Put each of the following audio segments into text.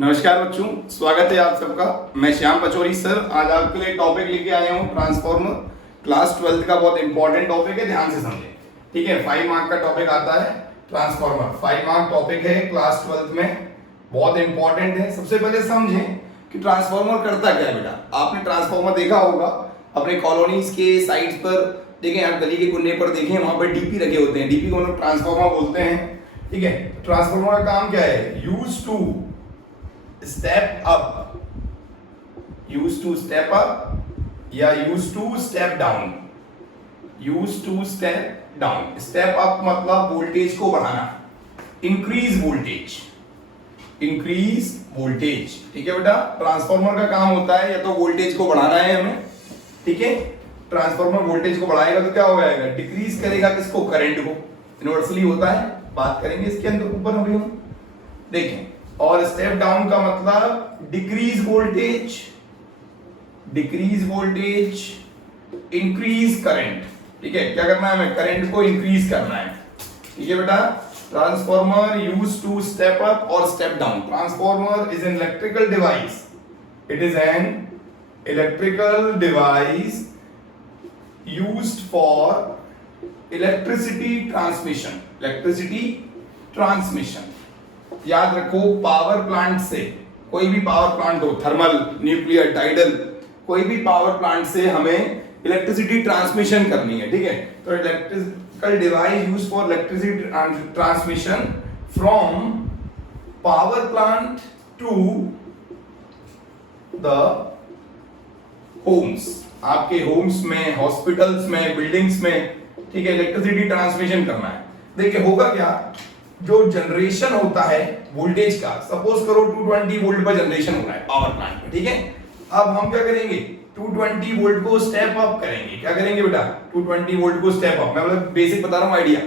नमस्कार बच्चों, स्वागत है आप सबका। मैं श्याम पचौरी सर आज आपके लिए टॉपिक लेके आया हूँ ट्रांसफॉर्मर। क्लास 12 का बहुत इंपॉर्टेंट टॉपिक है, ध्यान से समझें। ठीक है, 5 मार्क का टॉपिक आता है ट्रांसफॉर्मर। 5 मार्क टॉपिक है क्लास 12 में, बहुत इंपॉर्टेंट है। सबसे पहले समझें कि ट्रांसफॉर्मर करता क्या है। बेटा आपने ट्रांसफॉर्मर देखा होगा अपने कॉलोनीज के साइड्स पर, देखें आप गली के कोने पर देखें, वहां पर डीपी रखे होते हैं। डीपी को हम लोग ट्रांसफॉर्मर बोलते हैं। ठीक है, ट्रांसफॉर्मर का काम क्या है? Use to step up, used to step up या used to step down, used to step down। step up मतलब वोल्टेज को बढ़ाना, increase voltage, increase voltage। ठीक है बेटा, ट्रांसफॉर्मर का काम होता है या तो वोल्टेज को बढ़ाना है हमें। ठीक है, ट्रांसफॉर्मर वोल्टेज को बढ़ाएगा तो क्या हो जाएगा? डिक्रीज करेगा किसको? करंट को। यूनिवर्सली होता है, बात करेंगे इसके अंदर ऊपर अभी हम देखें। और स्टेप डाउन का मतलब decrease voltage, decrease voltage, increase current. ठीक है, क्या करना है हमें? करंट को इंक्रीज करना है। ठीक है बेटा, transformer use to step up और step down. Transformer is an electrical device, it is an electrical device used for electricity transmission, electricity transmission. याद रखो, पावर प्लांट से, कोई भी पावर प्लांट हो, थर्मल, न्यूक्लियर, टाइडल, कोई भी पावर प्लांट से हमें इलेक्ट्रिसिटी ट्रांसमिशन करनी है। ठीक है, तो electrical device use for electricity transmission from power plant to the homes. आपके होम्स में, हॉस्पिटल्स में, बिल्डिंग्स में, ठीक है, इलेक्ट्रिसिटी ट्रांसमिशन करना है। देखिए होगा क्या, जो जनरेशन होता है वोल्टेज का, सपोज करो 220 वोल्ट पर जनरेशन हो रहा है पावर प्लांट में। ठीक है, अब हम क्या करेंगे? 220 वोल्ट को स्टेप अप करेंगे। क्या करेंगे बेटा? 220 वोल्ट को स्टेप अप। मैं मतलब बेसिक बता रहा हूं आइडिया।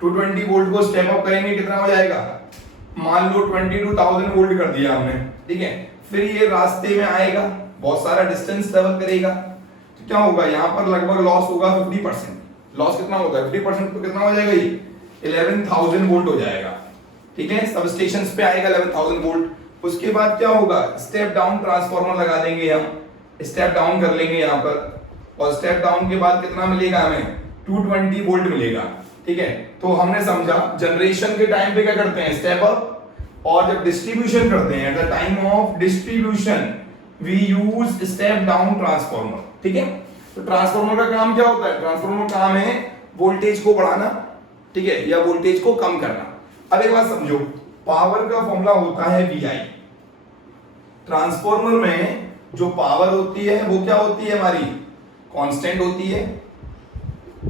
220 वोल्ट को स्टेप अप करेंगे, कितना हो जाएगा? मान लो 22,000 वोल्ट कर दिया हमने। ठीक है, फिर ये रास्ते में आएगा, बहुत सारा डिस्टेंस ट्रेवल करेगा, तो क्या होगा? यहाँ पर लगभग लॉस होगा 50%। लॉस कितना होता है? 50% तो कितना हो जाएगा? ये 11,000 वोल्ट हो जाएगा। ठीक है, सब स्टेशंस पे आएगा 11,000 वोल्ट। उसके बाद क्या होगा? स्टेप डाउन ट्रांसफार्मर लगा देंगे हम, स्टेप डाउन कर लेंगे यहाँ पर, और स्टेप डाउन के बाद कितना मिलेगा हमें? 220 वोल्ट मिलेगा। ठीक है, तो हमने समझा जनरेशन के टाइम पे क्या करते हैं? Step up. और जब डिस्ट्रीब्यूशन करते हैं, at the time of distribution we use step down transformer. ठीक है, तो ट्रांसफार्मर का काम क्या होता है? ट्रांसफार्मर का काम है वोल्टेज को बढ़ाना, ठीक है, या वोल्टेज को कम करना। अब एक बात समझो, पावर का फॉर्मूला होता है VI। ट्रांसफार्मर में जो पावर होती है वो क्या होती है? हमारी कांस्टेंट होती है।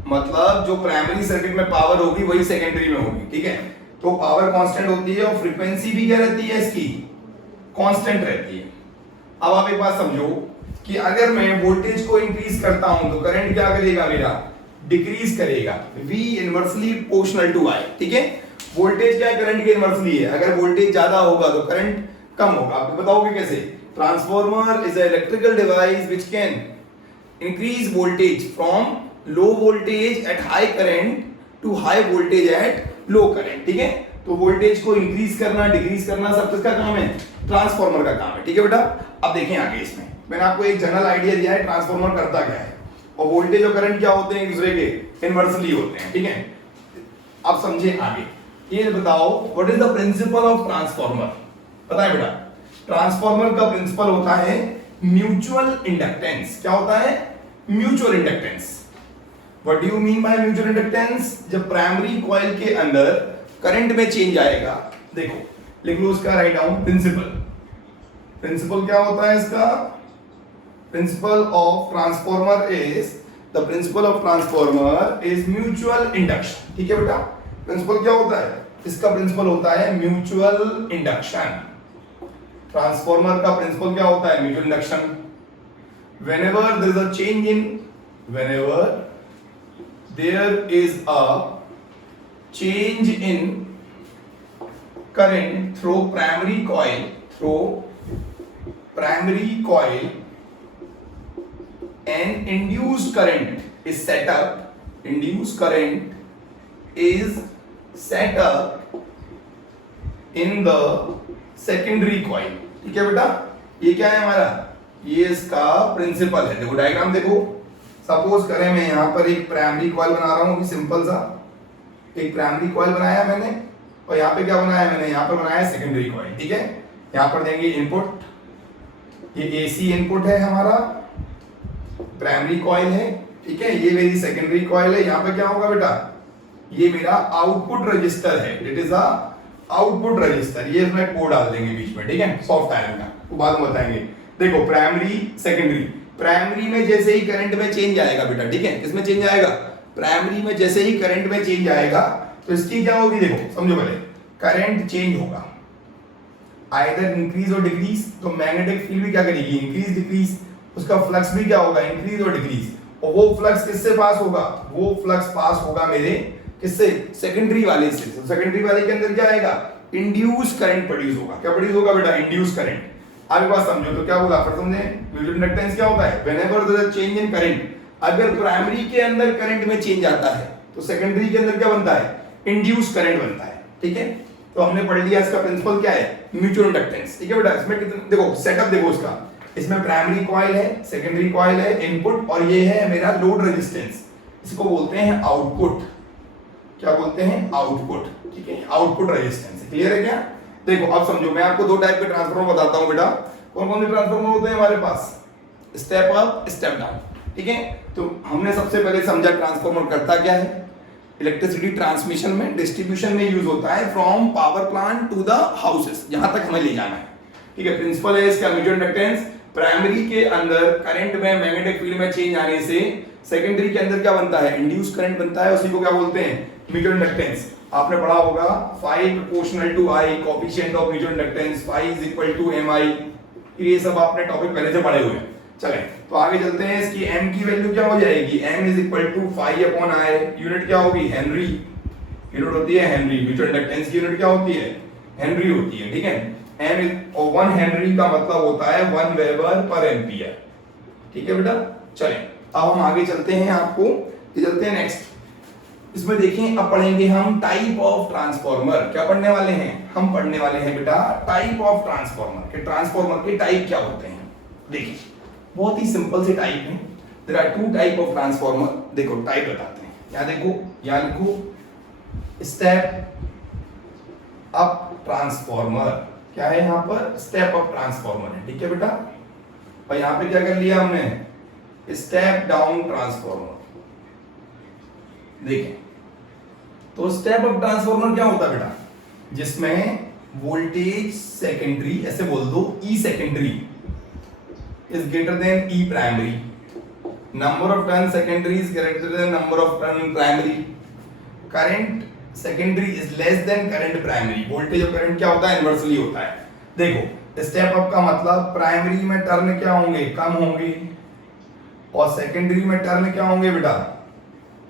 मतलब जो प्राइमरी सर्किट में पावर होगी वही सेकेंडरी में होगी। ठीक है, तो पावर कांस्टेंट होती है और फ्रीक्वेंसी भी क्या रहती है? इसकी कांस्टेंट रहती है। अब आप एक बात समझो कि अगर मैं वोल्टेज को इंक्रीज करता हूं तो करंट क्या करेगा? मेरा डिक्रीज करेगा। V inversely proportional to I। ठीक है, वोल्टेज क्या है? करंट के इनवर्सली है। अगर वोल्टेज ज्यादा होगा तो करंट कम होगा। आप बताओगे कैसे? Transformer is a electrical device which can increase voltage from low voltage at high current to high voltage at low current. ठीक है, तो वोल्टेज को इंक्रीज करना, डिक्रीज करना सब किसका काम है? ट्रांसफार्मर का काम है। ठीक है बेटा, अब देखें आगे। इसमें मैंने आपको एक जनरल आइडिया दिया है ट्रांसफार्मर करता क्या है, और वोल्टेज और करंट क्या होते हैं? एक दूसरे के इनवर्सली होते हैं। ठीक है, अब समझे आगे। ये बताओ, what is the principle of transformer? पता है बेटा, ट्रांसफार्मर का प्रिंसिपल होता है म्यूचुअल इंडक्टेंस। क्या होता है? Mutual inductance. What do you mean by mutual inductance? जब प्राइमरी कॉइल के अंदर करंट में चेंज आएगा, देखो लिख लो उसका, राइट डाउन प्रिंसिपल। प्रिंसिपल क्या होता है इसका? Principle of transformer is mutual induction। ठीक है बेटा, प्रिंसिपल क्या होता है? इसका प्रिंसिपल होता है म्यूचुअल इंडक्शन। ट्रांसफार्मर का प्रिंसिपल क्या होता है? Mutual induction. whenever there is a change in current through primary coil and induced current is set up in the secondary coil. ठीक है बेटा, ये क्या है हमारा, ये इसका प्रिंसिपल है। देखो डायग्राम देखो, सपोज करें मैं यहाँ पर एक प्राइमरी कॉइल बना रहा हूँ, सिंपल सा एक प्राइमरी कॉइल बनाया मैंने, और यहाँ पे क्या बनाया मैंने, यहाँ पर बनाया सेकेंडरी कॉइल। ठीक है, यहाँ पर देंगे इनपुट, ये एसी इनपुट है हमारा, प्राइमरी कॉइल है। ठीक है, ये मेरी सेकेंडरी कॉइल है। यहाँ पे क्या होगा बेटा, ये मेरा आउटपुट रजिस्टर है, it is a output register. ये इसमें कोड डाल देंगे बीच में, ठीक है, सॉफ्ट आयरन का, वो बाद में बताएंगे। देखो प्राइमरी सेकेंडरी, प्राइमरी में जैसे ही करंट में चेंज आएगा बेटा, ठीक है, किसमें चेंज आएगा, प्राइमरी में जैसे ही करंट में चेंज आएगा तो इसकी क्या होगी, देखो समझो पहले, करंट चेंज होगा आइदर इंक्रीज और डिक्रीज, तो मैग्नेटिक फील्ड भी क्या करेगी, इंक्रीज डिक्रीज, उसका फ्लक्स भी क्या होगा, इंक्रीज और डिक्रीज। और वो फ्लक्स किससे पास होगा, वो फ्लक्स पास होगा मेरे किससे, सेकेंडरी वाले से। तो सेकेंडरी वाले के अंदर क्या आएगा, इंड्यूस करंट प्रोड्यूस होगा। क्या प्रोड्यूस होगा बेटा, इंड्यूस करंट। आगे बात समझो तो क्या बोला, फिर समझे, म्यूचुअल इंडक्टेंस क्या होता है, whenever there is change in current, अगर प्राइमरी के अंदर करंट में चेंज आता है तो सेकेंडरी के अंदर क्या बनता है, इंड्यूस करंट बनता है। ठीक है, तो हमने पढ़ लिया इसका प्रिंसिपल क्या है, म्यूचुअल इंडक्टेंस। ठीक है बेटा, इसमें कितने, देखो सेटअप देखो इसका, इसमें प्राइमरी कॉइल है, सेकेंडरी कॉइल है, इनपुट, और ये है मेरा लोड रेजिस्टेंस, इसको बोलते हैं आउटपुट। क्या बोलते हैं, आउटपुट। ठीक है, आउटपुट रेजिस्टेंस। क्लियर है क्या, देखो अब समझो, मैं आपको दो टाइप के ट्रांसफार्मर बताता हूं बेटा। कौन कौन से ट्रांसफार्मर होते हैं हमारे पास, स्टेप अप स्टेप डाउन। ठीक है, तो हमने सबसे पहले समझा ट्रांसफार्मर करता क्या है, इलेक्ट्रिसिटी ट्रांसमिशन में, डिस्ट्रीब्यूशन में यूज होता है, from power plant to the houses, जहां तक हमें ले जाना है। ठीक है, प्रिंसिपल है इसका म्यूचुअल इंडक्टेंस। प्राइमरी के अंदर करंट में मैग्नेटिक फील्ड में चेंज आने से सेकेंडरी के अंदर क्या बनता है, इंड्यूस करंट बनता है, उसी को क्या बोलते हैं, म्यूचुअल इंडक्टेंस। आपने पढ़ा होगा phi proportional to I, coefficient of mutual inductance, phi is equal to mi, ये सब आपने टॉपिक पहले से पढ़े हुए हैं। चलें तो आगे चलते हैं, इसकी m की वैल्यू क्या हो जाएगी, m is equal to phi upon I, unit क्या होगी, हेनरी, यूनिट होती है हेनरी, म्यूचुअल इंडक्टेंस की यूनिट क्या होती है, हेनरी होती है। ठीक है, m और 1 हेनरी का मतलब होता है 1 वेबर पर एम्पियर। ठीक है बेटा, चलें अब हम आगे चलते हैं, आपको चलते हैं नेक्स्ट। इसमें देखें, अब पढ़ेंगे हम टाइप ऑफ ट्रांसफार्मर। क्या पढ़ने वाले हैं, हम पढ़ने वाले हैं बेटा टाइप ऑफ ट्रांसफार्मर, के ट्रांसफार्मर के टाइप क्या होते हैं। देखिए बहुत ही सिंपल से टाइप है, there are two type of transformer. देखो टाइप बताते हैं, यहाँ देखो, यहाँ लिखो स्टेप अप ट्रांसफार्मर, क्या है यहाँ पर, स्टेप अप ट्रांसफार्मर है। ठीक है बेटा, और यहाँ पे क्या कर लिया हमने, स्टेप डाउन ट्रांसफार्मर। देखें तो स्टेप अप ट्रांसफार्मर क्या होता है बेटा, जिसमें वोल्टेज सेकेंडरी, ऐसे बोल दो, E secondary is greater than E primary, number of turn secondary is greater than number of turn primary, current secondary is less than current primary. Voltage और current क्या होता है, इनवर्सली होता है। देखो स्टेप अप का मतलब प्राइमरी में टर्न क्या होंगे, कम होंगे, और सेकेंडरी में टर्न क्या होंगे बेटा,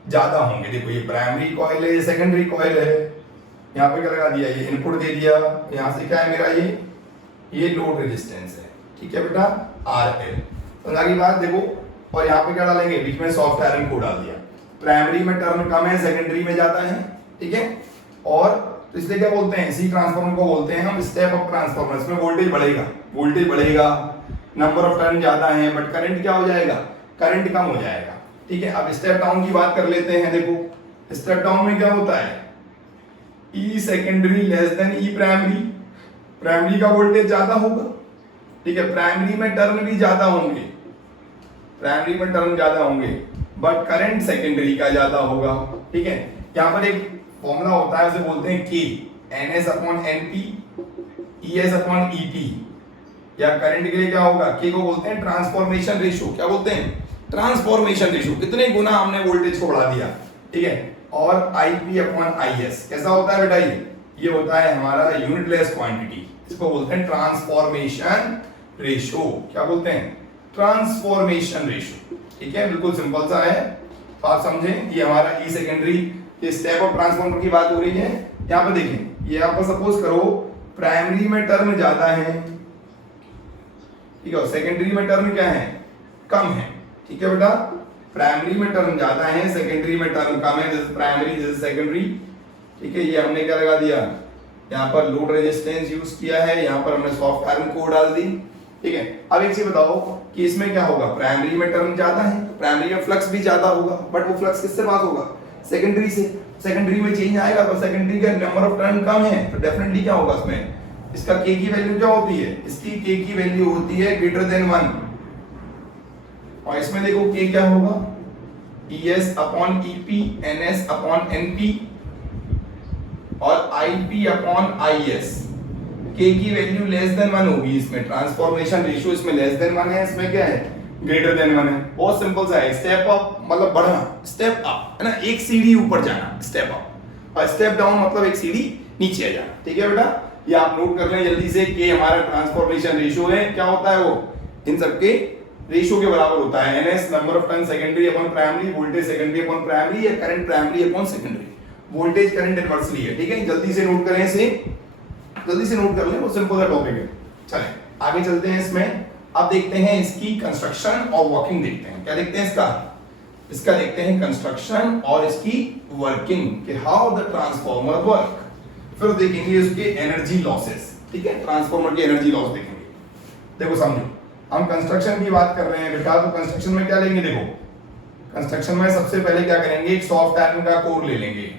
ज्यादा होंगे। देखो ये प्राइमरी कॉइल है, ये सेकेंडरी कॉइल है, यहाँ पे क्या लगा दिया, ये इनपुट दे दिया, यहाँ से क्या है मेरा, ये लोड रेजिस्टेंस है। ठीक है बेटा, RL, समझ आ गई बात। देखो और यहाँ पे क्या डालेंगे, बीच में सॉफ्ट आयरन को डाल दिया, प्राइमरी में टर्न कम है, सेकेंडरी में ज्यादा है। ठीक है, और तो इसलिए क्या बोलते हैं, इसी ट्रांसफार्मर को बोलते हैं हम स्टेप अप ट्रांसफार्मर। इसमें वोल्टेज बढ़ेगा, वोल्टेज बढ़ेगा, नंबर ऑफ टर्न ज्यादा है, बट करंट क्या हो जाएगा, करंट कम हो जाएगा। ठीक है, अब स्टेप डाउन की बात कर लेते हैं। देखो स्टेप डाउन में क्या होता है, ई secondary less than E primary, primary का वोल्टेज ज्यादा होगा। ठीक है, प्राइमरी में टर्न भी ज्यादा होंगे, प्राइमरी में टर्न ज्यादा होंगे, बट करंट सेकेंडरी का ज्यादा होगा। ठीक है, यहाँ पर एक फॉर्मूला होता है, उसे बोलते हैं K, NS/NP, ES/EP, या करंट के लिए क्या होगा, K को बोलते हैं ट्रांसफॉर्मेशन रेशियो। क्या बोलते हैं, ट्रांसफॉर्मेशन रेशियो, कितने गुना हमने वोल्टेज को बढ़ा दिया। ठीक है, और IP/IS कैसा होता है बेटा, ये होता है हमारा यूनिटलेस क्वांटिटी, इसको बोलते हैं ट्रांसफॉर्मेशन रेशियो। क्या बोलते हैं, ट्रांसफॉर्मेशन रेशियो। ठीक है, बिल्कुल सिंपल सा है, तो आप समझें ये हमारा ई सेकेंडरी, ये स्टेप ऑफ ट्रांसफार्मर की बात हो रही है। यहाँ पे देखें, ये आप सपोज करो प्राइमरी में टर्न ज्यादा है, ठीक है, सेकेंडरी में टर्न क्या है, कम है। ठीक है बेटा, प्राइमरी में टर्न ज्यादा है, सेकेंडरी में टर्न कम है, जैसे प्राइमरी जैसे सेकेंडरी। ठीक है, ये हमने क्या लगा दिया, यहाँ पर लोड रेजिस्टेंस यूज किया है, यहाँ पर हमने सॉफ्ट आयरन कोर डाल दी, ठीक है। अब एक चीज बताओ कि इसमें क्या होगा, प्राइमरी में टर्न ज्यादा है, प्राइमरी में फ्लक्स भी ज्यादा होगा, बट वो फ्लक्स किससे पास होगा, सेकेंडरी से। सेकेंडरी में चेंज आएगा तो सेकेंडरी का नंबर ऑफ टर्न कम है, तो डेफिनेटली क्या होगा इसमें, इसका के की वैल्यू क्या होती है, इसकी के की वैल्यू होती है ग्रेटर देन 1, और इसमें देखो के क्या होगा, ES upon EP, NS upon NP और IP अपॉन IS। के की वैल्यू लेस देन 1 होगी, इसमें ट्रांसफॉर्मेशन रेशियो इसमें लेस देन 1 है, इसमें क्या है, ग्रेटर देन 1 है। बहुत सिंपल सा है, स्टेप अप मतलब बढ़ना, स्टेप अप है ना, एक सीढ़ी ऊपर जाना, स्टेप अप, और स्टेप डाउन मतलब एक सीढ़ी नीचे जाना, ठीक है बेटा। ये आप नोट कर लें जल्दी से कि हमारा ट्रांसफॉर्मेशन रेशियो है, क्या होता है वो, इन सबके रेशियो के बराबर होता है, NS number of turn secondary upon primary, voltage secondary upon primary, या current primary upon secondary, voltage current inversely है, ठीक है। जल्दी से नोट करें इसे, जल्दी से नोट कर लें, वो सिंपल सा टॉपिक है। चलें आगे चलते हैं इसमें। अब देखते हैं इसकी कंस्ट्रक्शन और वर्किंग, देखते हैं क्या देखते हैं इसका देखते हैं कंस्ट्रक्शन और इसकी वर्किंग, कि हाउ द ट्रांसफार्मर वर्क। फिर देखेंगे उसके एनर्जी लॉसेस, ठीक है, ट्रांसफार्मर की एनर्जी लॉस देखेंगे। देखो समझो, हम कंस्ट्रक्शन की बात कर रहे हैं बेटा, तो कंस्ट्रक्शन में क्या लेंगे, देखो कंस्ट्रक्शन में सबसे पहले क्या करेंगे, एक सॉफ्ट आयरन का कोर ले लेंगे,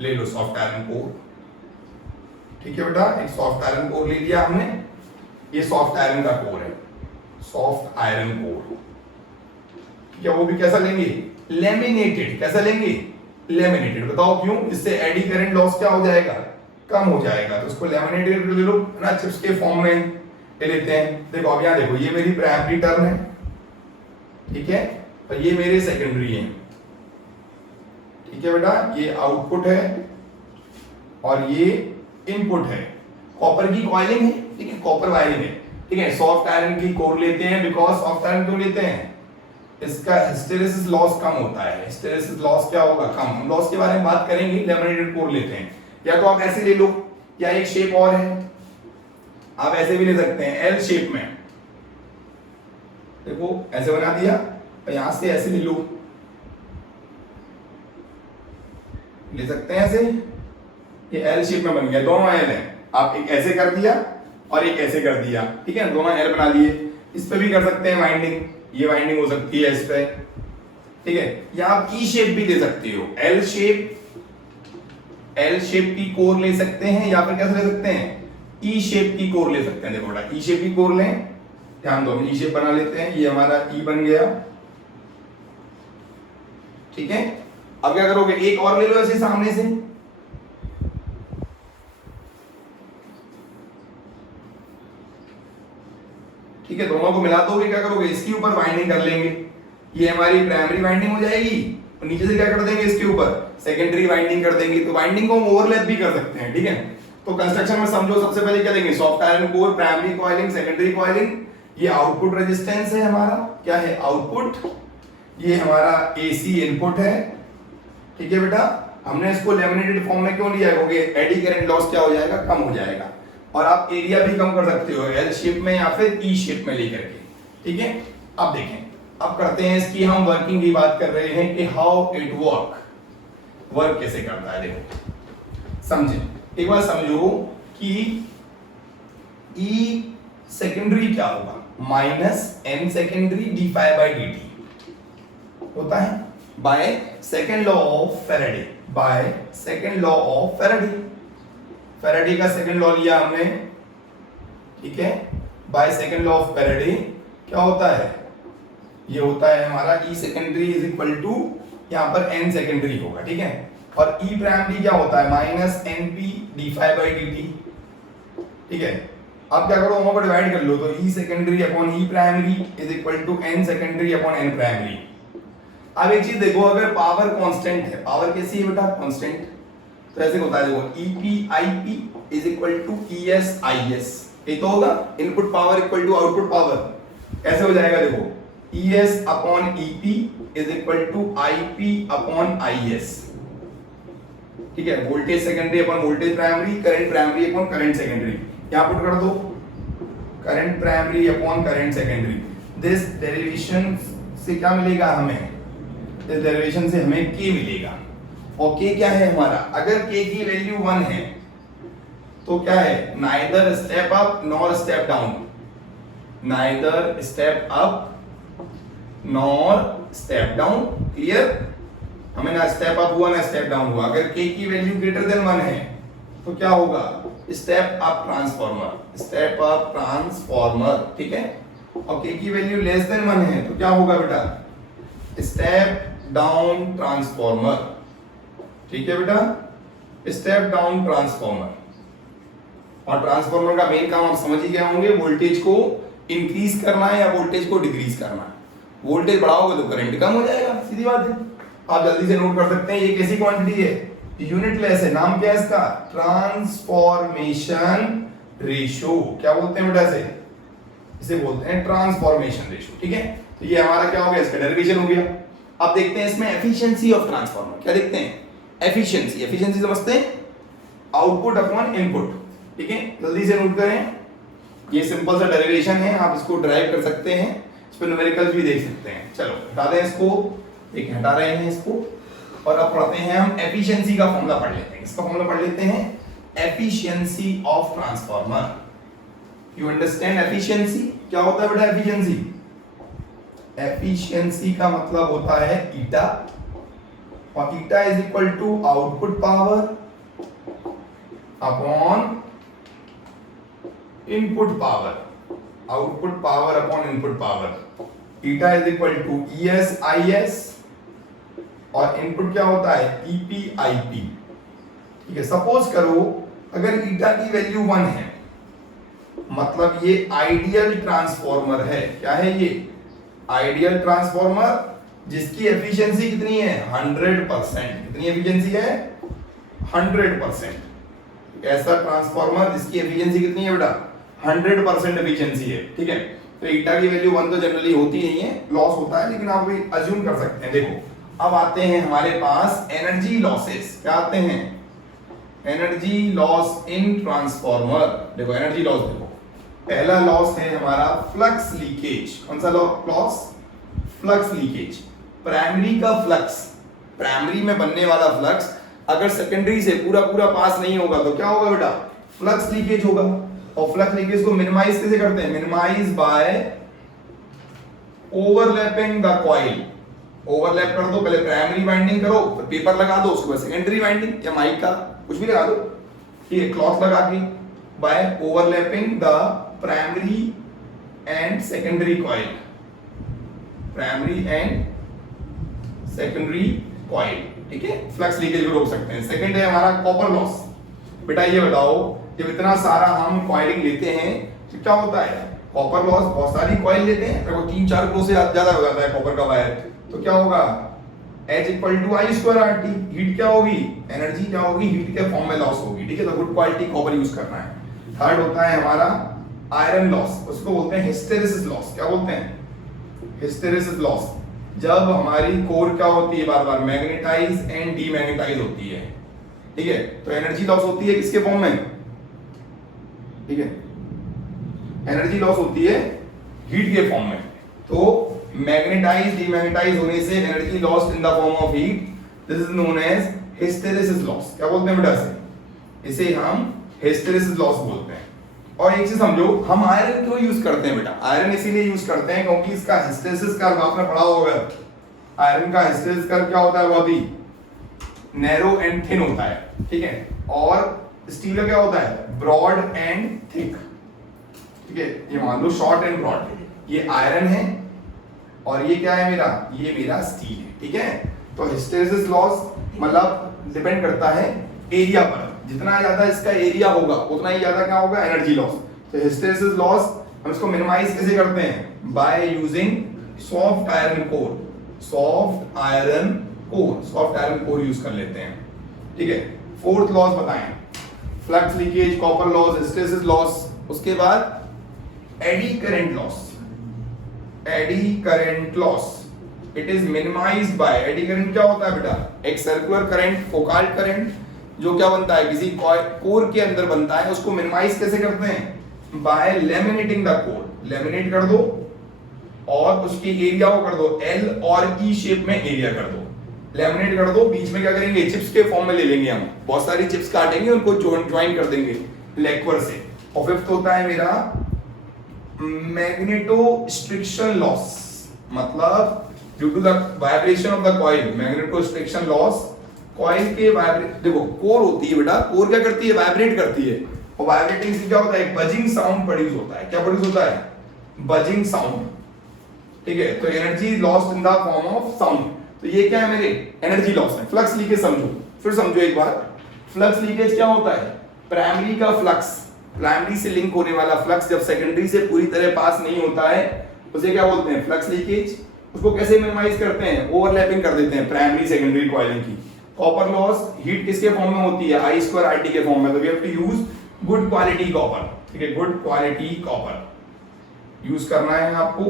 ले लो सॉफ्ट आयरन कोर, ठीक है बेटा, एक सॉफ्ट आयरन कोर ले लिया हमने, ये सॉफ्ट आयरन का कोर है, सॉफ्ट आयरन कोर, ठीक है। वो भी कैसा लेंगे, लेमिनेटेड, कैसा लेंगे, लेमिनेटेड। बताओ क्यों, इससे एडी करंट लॉस क्या हो जाएगा, कम हो जाएगा, तो इसको लेमिनेटेड ले लो ना, चिप्स के फॉर्म में ले लेते हैं। देखो अब यहाँ देखो, ये मेरी प्राइमरी टर्न है, ठीक है, और ये मेरे सेकेंडरी है, ठीक है बेटा, ये आउटपुट है और ये इनपुट है। कॉपर की कॉइलिंग है, ठीक है, कॉपर वायरिंग है, ठीक है। सॉफ्ट आयरन की कोर लेते हैं, बिकॉज सॉफ्ट आयरन क्यों लेते हैं, इसका हिस्टेरेसिस लॉस कम होता है, हिस्टेरेसिस लॉस क्या होगा, कम। हम लॉस के बारे में बात करेंगे, लेमिनेटेड कोर लेते हैं। या तो आप ऐसे ले लो, या एक शेप और है, आप ऐसे भी ले सकते हैं, एल शेप में, देखो ऐसे बना दिया, और यहां से ऐसे ले लो, ले सकते हैं ऐसे, ये एल शेप में बन गया, दोनों एल है। आप एक ऐसे कर दिया और एक ऐसे कर दिया, ठीक है, दोनों एल बना लिए। इस पे भी कर सकते हैं वाइंडिंग, ये वाइंडिंग हो सकती है इस पे, ठीक है। या आप ई शेप भी ले सकते हो, एल शेप की कोर ले सकते हैं, या फिर कैसे ले सकते हैं, ई शेप की कोर ले सकते हैं। देखो बेटा, ई शेप की कोर लें, ध्यान दो, ई शेप बना लेते हैं, ये हमारा ई बन गया, ठीक है। अब क्या करोगे, एक और ले लो ऐसे सामने से, ठीक है, दोनों को मिला दोगे, क्या करोगे, इसके ऊपर वाइंडिंग कर लेंगे, ये हमारी प्राइमरी वाइंडिंग हो जाएगी, और नीचे से क्या कर देंगे, इसके ऊपर सेकेंडरी वाइंडिंग कर देंगे। तो वाइंडिंग को हम ओवरलैप भी कर सकते हैं, ठीक है। तो कंस्ट्रक्शन में समझो, सबसे पहले क्या देंगे, soft iron core, primary coiling, secondary coiling, ये आउटपुट रेजिस्टेंस है हमारा, क्या है, आउटपुट, ये हमारा AC इनपुट है, ठीक है बेटा। हमने इसको लेमिनेटेड फॉर्म में क्यों लिया है, क्योंकि एडी करंट लॉस क्या हो जाएगा, कम हो जाएगा, और आप एरिया भी कम कर सकते हो, एल शेप में या फिर ई शेप में लेकर के, ठीक है। अब देखें, अब करते हैं इसकी हम वर्किंग की बात कर रहे हैं कि हाउ इट वर्क कैसे करता है। देखो समझे, एक बार समझो कि ई सेकेंडरी क्या होगा, माइनस एन सेकेंडरी d∅dt होता है, by second law of Faraday, by second law of Faraday. Faraday का सेकेंड लॉ लिया हमने, ठीक है, by second law of Faraday क्या होता है, ये होता है हमारा ई सेकेंडरी इज इक्वल टू, यहां पर एन सेकेंडरी होगा, ठीक है, और ई प्राइमरी क्या होता है, माइनस NP d∅dt, ठीक है। अब क्या करो, दोनों को डिवाइड कर लो, तो E secondary upon E primary is equal to N secondary upon N primary. अब एक चीज देखो, अगर पावर कांस्टेंट है, पावर कैसी है बेटा, कांस्टेंट, तो ऐसे होता है, देखो EP is equal to ES ये तो होगा, input power equal to output power, कैसे हो जाएगा, देखो ES upon EP is equal to IP upon IS, ठीक है। Voltage secondary upon voltage primary, current primary upon current secondary, यहां पुट कर दो, current primary upon current secondary. This derivation से क्या मिलेगा हमें, इस डेरिवेशन से हमें K मिलेगा, और K क्या है हमारा, अगर K की वैल्यू 1 है तो क्या है, neither step up nor step down, neither step up nor step down. Clear, हमें ना स्टेप अप हुआ ना स्टेप डाउन हुआ। अगर k की वैल्यू ग्रेटर देन 1 है तो क्या होगा, step up transformer, step up transformer, ठीक है। और k की वैल्यू लेस देन 1 है तो क्या होगा बेटा, स्टेप डाउन ट्रांसफॉर्मर, ठीक है बेटा, स्टेप डाउन ट्रांसफॉर्मर। और ट्रांसफॉर्मर का मेन काम आप समझ ही गए होंगे, वोल्टेज को इंक्रीज करना है या वोल्टेज को डिक्रीज करना है। वोल्टेज बढ़ाओगे तो करंट कम हो जाएगा, सीधी बात है। आप जल्दी से नोट कर सकते हैं, ये कैसी क्वांटिटी है, यूनिटलेस है। नाम क्या है इसका, ट्रांसफॉर्मेशन रेशियो। क्या बोलते हैं बेटा इसे, इसे बोलते हैं ट्रांसफॉर्मेशन रेशियो, ठीक है। तो ये हमारा क्या हो गया, इसका डेरिवेशन हो गया। अब देखते हैं इसमें एफिशिएंसी ऑफ ट्रांसफार्मर। क्या देखते हैं, एफिशिएंसी। एफिशिएंसी समझते हैं, आउटपुट अपॉन इनपुट, ठीक है। जल्दी से नोट करें, ये सिंपल सा डेरिवेशन है, आप इसको ड्राइव कर सकते हैं, इस पर न्यूमेरिकल्स भी देख सकते हैं। चलो हटा दें इसको, देखिए हटा रहे हैं इसको, और अब पढ़ते हैं हम एफिशिएंसी का फॉर्मूला पढ़ लेते हैं। इसका फॉर्मूला पढ़ लेते हैं, efficiency of transformer. You understand efficiency, क्या होता है बेटा एफिशिएंसी? एफिशिएंसी का मतलब होता है ईटा, और eta is equal to output power upon input power, output power upon input power. Eta is equal to ES IS, और इनपुट क्या होता है, ईपी आईपी, ठीक है। सपोज करो अगर ईटा की वैल्यू 1 है, मतलब ये आइडियल ट्रांसफॉर्मर है। क्या है ये, आइडियल ट्रांसफॉर्मर जिसकी एफिशिएंसी कितनी है, 100%। कितनी एफिशिएंसी है, 100%। ऐसा ट्रांसफॉर्मर जिसकी एफिशिएंसी कितनी है बेटा, 100% एफिशिएंसी है, ठीक है। तो ईटा की वैल्यू 1 तो जनरली होती नहीं है, लॉस होता है, लेकिन आप भी अज्यूम कर सकते हैं। देखो अब आते हैं हमारे पास एनर्जी लॉसेस। क्या आते हैं, एनर्जी लॉस इन ट्रांसफॉर्मर। देखो एनर्जी लॉस, देखो पहला लॉस है हमारा फ्लक्स लीकेज। कौन सा लॉस, फ्लक्स लीकेज। प्राइमरी का फ्लक्स, प्राइमरी में बनने वाला फ्लक्स अगर सेकेंडरी से पूरा पूरा पास नहीं होगा तो क्या होगा बेटा, फ्लक्स लीकेज होगा। और फ्लक्स लीकेज को मिनिमाइज कैसे करते हैं, minimise by overlapping the coil. Overlap कर दो, पहले प्राइमरी वाइंडिंग करो, फिर पेपर लगा दो, उसके बाद सेकेंडरी वाइंडिंग या माइक का कुछ भी लगा दो, ठीक है, क्लॉथ लगा के, by overlapping the primary and secondary coil, primary and secondary coil, ठीक है। फ्लक्स लीकेज को रोक सकते हैं। सेकंड है हमारा कॉपर लॉस। बेटा ये बताओ, जब इतना सारा हम कॉइलिंग लेते हैं तो क्या होता है, कॉपर लॉस, बहुत सारी कॉइल लेते हैं, अगर 3-4 किलो से ज्यादा हो जाता है कॉपर का वायर, तो क्या होगा, H equal to I square R T. Heat क्या होगी, एनर्जी क्या होगी, हीट के फॉर्म में लॉस होगी, ठीक है। तो गुड क्वालिटी कॉपर यूज करना है। थर्ड होता है हमारा आयरन लॉस, उसको बोलते हैं हिस्टेरेसिस लॉस। क्या बोलते हैं, हिस्टेरेसिस लॉस। जब हमारी कोर क्या होती है, बार बार मैग्नेटाइज एंड डीमैग्नेटाइज होती है, ठीक है। तो एनर्जी लॉस होती है किसके फॉर्म में, ठीक है, एनर्जी लॉस होती है हीट के फॉर्म में। तो मैग्नेटाइज डीमैग्नेटाइज होने से energy loss in the form of heat, this is known as hysteresis loss. क्या बोलते हैं बेटा इसे हम हिस्टेरेसिस लॉस बोलते हैं। और एक चीज समझो, हम आयरन क्यों यूज करते हैं बेटा, आयरन इसीलिए यूज करते हैं क्योंकि इसका हिस्टेरेसिस कर्व आपने पढ़ा होगा। आयरन का हिस्टेरेसिस कर्व क्या होता है, बहुत ही नैरो एंड थिन होता है, ठीक है। और स्टील का क्या होता है, ब्रॉड एंड थिक, ठीक है। ये मान लो शॉर्ट एंड ब्रॉड, ये आयरन है और ये क्या है मेरा, ये मेरा स्टील है, ठीक है। तो हिस्टेरेसिस लॉस मतलब डिपेंड करता है एरिया पर, जितना ज्यादा इसका एरिया होगा उतना ही ज्यादा क्या होगा, एनर्जी लॉस। तो हिस्टेरेसिस लॉस हम इसको मिनिमाइज कैसे करते हैं, by using soft iron core, soft iron core, soft iron core use कर लेते हैं, ठीक है। फोर्थ लॉस बताएं, flux leakage, copper loss, hysteresis loss. उसके बाद eddy current loss, eddy current loss, it is minimised by, eddy current क्या होता है बेटा, एक सर्कुलर करंट, फोकाल करंट जो क्या बनता है किसी कोर के अंदर बनता है, उसको मिनिमाइज कैसे करते हैं, by laminating the core. Laminate कर दो और उसके एरिया को कर दो एल और ई शेप में एरिया कर दो, लेमिनेट कर दो। बीच में क्या करेंगे, चिप्स के फॉर्म में ले लेंगे हम, बहुत सारी चिप्स काटेंगे, उनको ज्वाइन कर देंगे, लेक्वर से। और फिफ्थ होता है मेरा मैग्नेटोस्ट्रिक्शन लॉस, मतलब due to the vibration of the coil, magnetostriction loss, coil के वाइब्रेट, देखो कोर होती है बेटा, कोर क्या करती है, वाइब्रेट करती है, और वाइब्रेटिंग से क्या होता है, बजिंग साउंड प्रोड्यूस होता है। क्या प्रोड्यूस होता है, बजिंग साउंड, ठीक है। तो energy lost in the form of sound, तो ये क्या है मेरे एनर्जी लॉस है। फ्लक्स लीकेज समझो, फिर समझो एक बार, फ्लक्स लीकेज क्या होता है, प्राइमरी का फ्लक्स, प्राइमरी से लिंक होने वाला फ्लक्स जब सेकेंडरी से पूरी तरह पास नहीं होता है उसे क्या बोलते हैं, फ्लक्स लीकेज। उसको कैसे मिनिमाइज करते हैं, ओवरलैपिंग कर देते हैं प्राइमरी सेकेंडरी कॉइलिंग की। कॉपर लॉस, हीट किसके फॉर्म में होती है, I स्क्वायर RT के फॉर्म में, तो we have to use good quality copper, ठीक है, गुड क्वालिटी कॉपर यूज करना है आपको।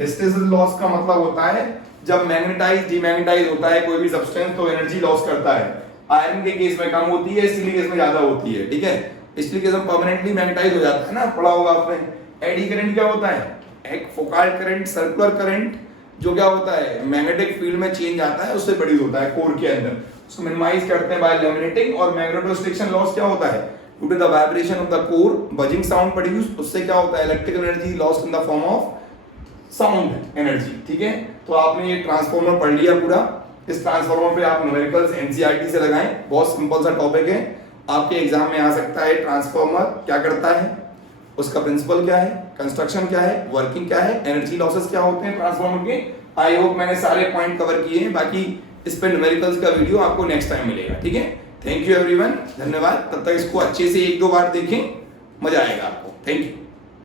हिस्टेरिसिस लॉस का मतलब होता है जब मैग्नेटाइज डिमैग्नेटाइज होता है कोई भी सब्सटेंस तो एनर्जी लॉस करता है। आयरन के केस में कम होती है, स्टील के केस में ज्यादा होती है, ठीक है। स्टील के केस में परमानेंटली मैग्नेटाइज हो जाता है ना, पढ़ा होगा आपने। एडी करंट क्या होता है, एक फोकाल करंट, सर्कुलर करंट, जो क्या होता है मैग्नेटिक फील्ड में चेंज आता है, उससे प्रोड्यूस होता है कोर के अंदर, उसको मिनिमाइज करते हैं बाय लैमिनेटिंग। और मैग्नेटोस्ट्रिक्शन लॉस क्या होता है, due to the vibration of the core, buzzing sound produce, उससे क्या होता है, electrical energy lost in the form of sound energy, ठीक है। तो आपने ये ट्रांसफार्मर पढ़ लिया पूरा। इस ट्रांसफार्मर पे आप न्यूमेरिकल्स एनसीईआरटी से लगाएं, बहुत सिंपल सा टॉपिक है, आपके एग्जाम में आ सकता है। ट्रांसफार्मर क्या करता है, उसका प्रिंसिपल क्या है, कंस्ट्रक्शन क्या है, वर्किंग क्या है, एनर्जी लॉसेस क्या होते हैं ट्रांसफार्मर के। आई होप मैंने सारे पॉइंट कवर किए हैं, बाकी इस पे न्यूमेरिकल्स का वीडियो आपको नेक्स्ट टाइम मिलेगा, ठीक है। थैंक यू एवरीवन, धन्यवाद। तब तक इसको अच्छे से एक दो बार देखें, मजा आएगा आपको। Thank you.